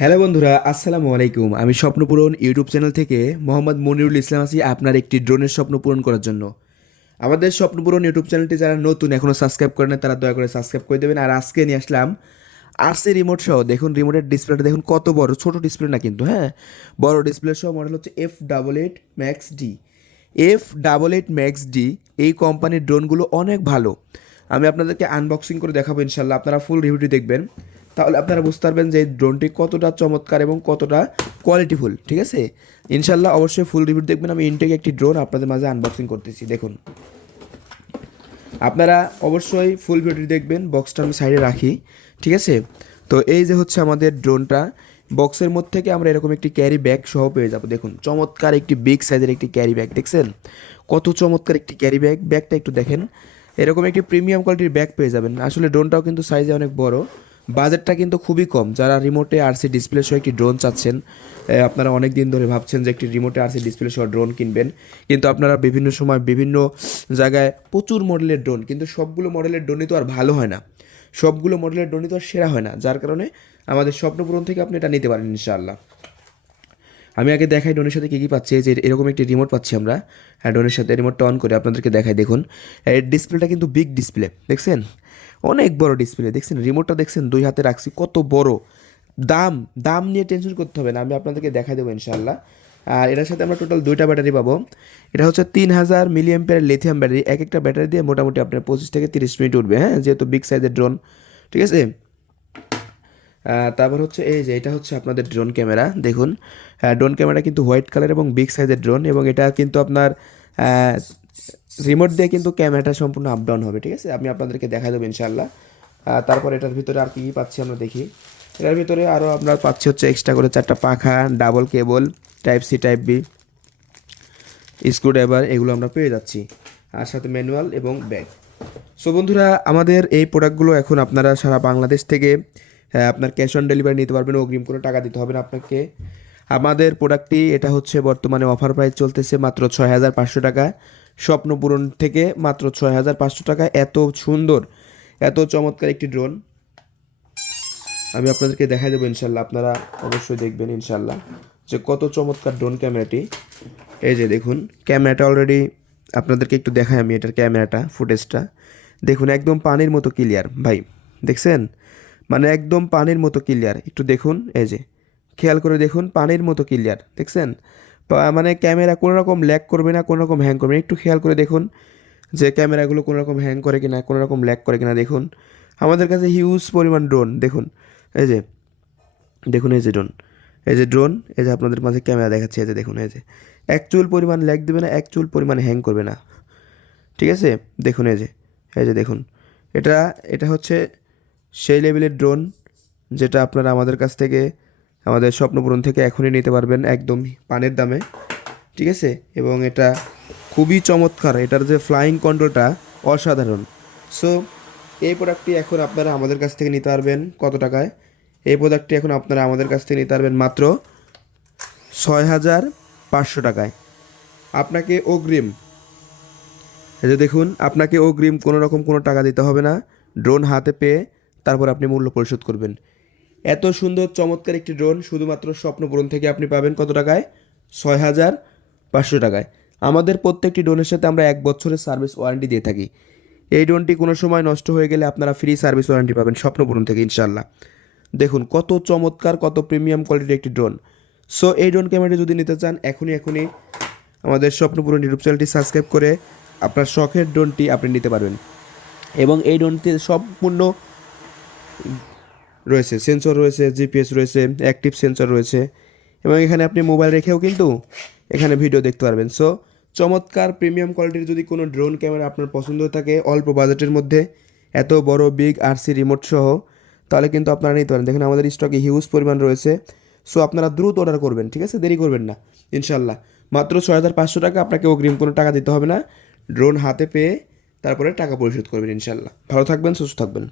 Hello বন্ধুরা আসসালামু আলাইকুম। আমি স্বপ্নপূরণ ইউটিউব চ্যানেল থেকে মোহাম্মদ মনিরুল ইসলাম আছি আপনার একটি ড্রোনের স্বপ্ন পূরণ করার জন্য। আমাদের স্বপ্নপূরণ ইউটিউব চ্যানেলটি যারা নতুন এখনও সাবস্ক্রাইব করেন না, তারা দয়া করে সাবস্ক্রাইব করে দেবেন। আর আজকে নিয়ে আসলাম আরসি রিমোট সহ দেখুন রিমোটের ডিসপ্লেটা দেখুন কত বড় ছোট ডিসপ্লে না কিন্তু হ্যাঁ? বড় ডিসপ্লে সহ মডেল হচ্ছে F double eight Max D F double eight Max D এই কোম্পানির ড্রোনগুলো অনেক ভালো। আমি আপনাদেরকে আনবক্সিং করে দেখাবো ইনশাল্লাহ আপনারা ফুল রিভিউটি দেখবেন। তাহলে আপনারা বুঝতে পারবেন যে ড্রোনটি কতটা চমৎকার এবং কতটা কোয়ালিটিফুল ঠিক আছে? ইনশাল্লাহ অবশ্যই ফুল রিভিউ দেখবেন। আমি ইনটেক একটি ড্রোন আপনাদের মাঝে আনবক্সিং করতেছি, দেখুন। আপনারা অবশ্যই ফুল ভিডিও দেখবেন বক্সটা আমি সাইডে রাখি, ঠিক আছে? তো এই যে হচ্ছে আমাদের ড্রোনটা বক্সের মধ্যে থেকে আমরা এরকম একটি ক্যারি ব্যাগ সহ পেয়ে যাব। দেখুন, চমৎকার একটি বিগ সাইজের একটি ক্যারি ব্যাগ দেখছেন? কত চমৎকার একটি ক্যারি ব্যাগ ব্যাগটা একটু দেখেন। এরকম একটি প্রিমিয়াম কোয়ালিটির ব্যাগ পেয়ে যাবেন। আসলে ড্রোনটাও কিন্তু সাইজে অনেক বড়। বাজেটটা কিন্তু খুবই কম। যারা রিমোটে আরসি ডিসপ্লে সহ একটি ড্রোন চাচ্ছেন আপনারা অনেক দিন ধরে ভাবছেন যে একটি রিমোটে আরসি ডিসপ্লে সহ ড্রোন কিনবেন। কিন্তু আপনারা বিভিন্ন সময় বিভিন্ন জায়গায় প্রচুর মডেলের ড্রোন কিন্তু সবগুলো মডেলের ড্রোনই তো আর ভালো হয় না। সবগুলো মডেলের ড্রোনই তো আর সেরা হয় না, যার কারণে আমাদের স্বপ্নপূরণ থেকে আপনি এটা নিতে পারেন ইনশাআল্লাহ। আমি আগে দেখাই ড্রোনের সাথে কী কী পাচ্ছি যে এরকম একটি রিমোট পাচ্ছি আমরা। হ্যাঁ ড্রোনের সাথে রিমোটটা অন করে আপনাদেরকে দেখাই, দেখুন। এর ডিসপ্লেটা কিন্তু বিগ ডিসপ্লে দেখছেন? অনেক বড় ডিসপ্লে দেখছেন রিমোটটা দেখছেন, দুই হাতে রাখছি, কত বড়। দাম দাম নিয়ে টেনশন করতে হবে না, আমি আপনাদেরকে দেখাই দেবো ইনশাআল্লাহ। আর এটার সাথে আমরা টোটাল দুইটা ব্যাটারি পাবো। এটা হচ্ছে তিন হাজার মিলিয়াম্পের লিথিয়াম ব্যাটারি এক একটা ব্যাটারি দিয়ে মোটামুটি আপনার পঁচিশ থেকে তিরিশ মিনিট উঠবে হ্যাঁ? যেহেতু বিগ সাইজের ড্রোন ঠিক আছে? তারপর হচ্ছে এই যে, এটা হচ্ছে আপনাদের ড্রোন ক্যামেরা দেখুন। ড্রোন ক্যামেরা কিন্তু হোয়াইট কালার এবং বিগ সাইজের ড্রোন এবং এটা কিন্তু আপনার রিমোট দিয়ে কিন্তু ক্যামেরাটা সম্পূর্ণ আপ ডাউন হবে, ঠিক আছে? আমি আপনাদেরকে দেখা দেবো ইনশাল্লাহ তারপর এটার ভিতরে আর কী কী পাচ্ছি আমরা দেখি। এটার ভিতরে আরও আমরা পাচ্ছি হচ্ছে এক্সট্রা করে চারটা পাখা double cable type C type B screwdriver এগুলো আমরা পেয়ে যাচ্ছি। আর সাথে ম্যানুয়াল এবং ব্যাগ সো বন্ধুরা, আমাদের এই প্রোডাক্টগুলো এখন আপনারা সারা বাংলাদেশ থেকে আপনার ক্যাশ অন ডেলিভারি নিতে পারবেন, অগ্রিম কোনো টাকা দিতে হবে না আপনাকে। আমাদের প্রোডাক্টটি এটা হচ্ছে বর্তমানে অফার প্রাইস চলতেছে মাত্র ছয় হাজার পাঁচশো টাকা। স্বপ্ন পূরণ থেকে মাত্র ছয় হাজার পাঁচশো টাকা। এত সুন্দর, এত চমৎকার একটি ড্রোন আমি আপনাদেরকে দেখাই দেবো ইনশাল্লাহ, আপনারা অবশ্যই দেখবেন ইনশাল্লাহ যে কত চমৎকার ড্রোন ক্যামেরাটি এই যে দেখুন ক্যামেরাটা অলরেডি আপনাদেরকে একটু দেখাই আমি এটার ক্যামেরাটা ফুটেজটা দেখুন, একদম পানির মতো ক্লিয়ার ভাই, দেখছেন? মানে একদম পানির মতো ক্লিয়ার একটু দেখুন, এই যে, খেয়াল করে দেখুন, পানির মতো ক্লিয়ার দেখছেন? মানে ক্যামেরা কোনো রকম ল্যাক করবে না, কোনো রকম হ্যাং করবে না। একটু খেয়াল করে দেখুন যে ক্যামেরাগুলো কোনো রকম হ্যাং করে কিনা, কোনো রকম ল্যাক করে কিনা দেখুন। আমাদের কাছে হিউজ পরিমাণ ড্রোন দেখুন। এই যে, দেখুন এই যে ড্রোন এই যে ড্রোন এই যে আপনাদের মাঝে ক্যামেরা দেখাচ্ছে, এই যে দেখুন, এই যে। এক চুল পরিমাণ ল্যাগ দেবে না এক চুল পরিমাণ হ্যাং করবে না। ঠিক আছে? দেখুন এই যে এই যে দেখুন। এটা এটা হচ্ছে সেই লেভেলের ড্রোন যেটা আপনারা আমাদের কাছ থেকে আমাদের স্বপ্নপূরণ থেকে এখনই নিতে পারবেন একদম পানের দামে, ঠিক আছে? এবং এটা খুবই চমৎকার, এটার যে ফ্লাইং কন্ট্রোলটা অসাধারণ। সো এই প্রোডাক্টটি এখন আপনারা আমাদের কাছ থেকে নিতে পারবেন কত টাকায়? এই প্রোডাক্টটি এখন আপনারা আমাদের কাছ থেকে নিতে পারবেন মাত্র ছয় হাজার পাঁচশো টাকায়। আপনাকে অগ্রিম, এই যে দেখুন, আপনাকে অগ্রিম কোনো রকম কোনো টাকা দিতে হবে না। ড্রোন হাতে পেয়ে তারপর আপনি মূল্য পরিশোধ করবেন। এত সুন্দর, চমৎকার একটি ড্রোন শুধুমাত্র স্বপ্নপূরণ থেকে আপনি পাবেন কত টাকায়? ছয় হাজার পাঁচশো টাকায়। আমাদের প্রত্যেকটি ড্রোনের সাথে আমরা এক বছরের সার্ভিস ওয়ারেন্টি দিয়ে থাকি। এই ড্রোনটি কোনো সময় নষ্ট হয়ে গেলে আপনারা ফ্রি সার্ভিস ওয়ারেন্টি পাবেন স্বপ্নপূরণ থেকে ইনশাল্লাহ দেখুন, কত চমৎকার, কত প্রিমিয়াম কোয়ালিটির একটি ড্রোন সো এই ড্রোন ক্যামেরাটি যদি নিতে চান, এখনই এখনই আমাদের স্বপ্নপূরণ ইউটিউব চ্যানেলটি সাবস্ক্রাইব করে আপনার শখের ড্রোনটি আপনি নিতে পারবেন। এবং এই ড্রোনটি সম্পূর্ণ রয়েছে সেন্সর রয়েছে জিপিএস রয়েছে অ্যাক্টিভ সেন্সর রয়েছে এবং এখানে আপনি মোবাইল রেখেও কিন্তু এখানে ভিডিও দেখতে পারবেন। সো চমৎকার প্রিমিয়াম কোয়ালিটির যদি কোনো ড্রোন ক্যামেরা আপনার পছন্দ থাকে, অল্প বাজেটের মধ্যে, এত বড় বিগ আরসি রিমোট সহ, তাহলে কিন্তু আপনারা নিতে পারেন। দেখেন, আমাদের স্টকে হিউজ পরিমাণ রয়েছে। সো আপনারা দ্রুত অর্ডার করবেন, ঠিক আছে? দেরি করবেন না ইনশাল্লাহ মাত্র ছয় হাজার পাঁচশো টাকা আপনাকে অগ্রিম কোনো টাকা দিতে হবে না। ড্রোন হাতে পেয়ে তারপরে টাকা পরিশোধ করবেন ইনশাল্লাহ ভালো থাকবেন, সুস্থ থাকবেন।